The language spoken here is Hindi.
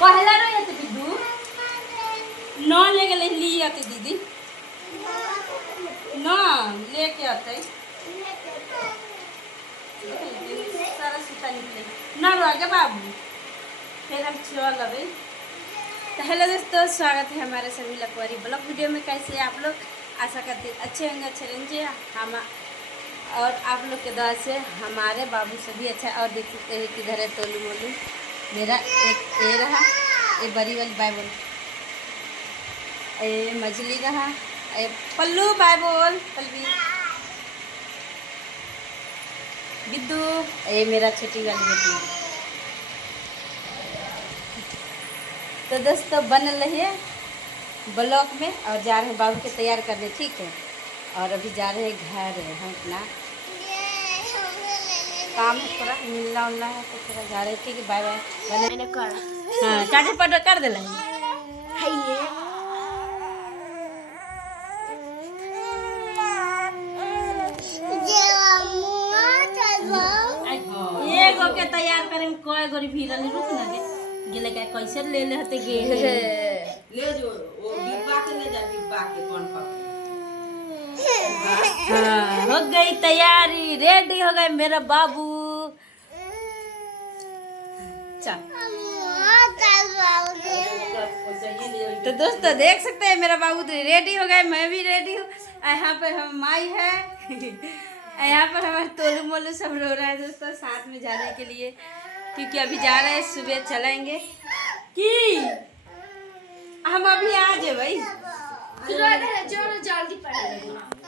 पहला रहे थे बिद्दू न ले गए ली आते दीदी न लेके आते सारा सूता निकले न रह बाबू फिर हम चल अबे। तो हेलो दोस्तों, स्वागत है हमारे सभी लकवारी ब्लॉग वीडियो में। कैसे आप लोग? आशा करते अच्छे होंगे, अच्छे रहेंगे हम और आप लोग के द्वारा से हमारे बाबू सभी अच्छा है। और देख सकते हैं किधर है तोलू मोलू मेरा। एक ये रहा, ये बड़ी वाली बाइबल, ये मछली रहा, ये पल्लू बाइबल पल्लवी बिद्दू, ये मेरा छोटी वाली बेटी। तो दोस्तों बन रही है ब्लॉक में और जा रहे हैं बाबू के तैयार करने, ठीक है। और अभी जा रहे हैं घर, हम अपना काम है थोड़ा मिलना उलना है तो थोड़ा जा रहे हैं, ठीक है। बाय बाय मैंने कर हाँ चाची पट कर दिला ये गो के तैयार करे में कोई गोरी भीड़ रुक ना दे गेले का कैसे ले ले हते गे ले जो वो डिब्बा के ले जा, डिब्बा के कौन पापा। हाँ हो गई तैयारी, रेडी हो गए मेरा बाबू। चल तो दोस्तों देख सकते हैं मेरा बाबू तो रेडी हो गए, मैं भी रेडी हूँ। यहाँ पर हम माई है यहाँ पर हमारे तोलू मोलू सब रो रहा है दोस्तों साथ में जाने के लिए, क्योंकि अभी जा रहे हैं, सुबह चलेंगे कि हम अभी आ जाए भाई। जल्दी पढ़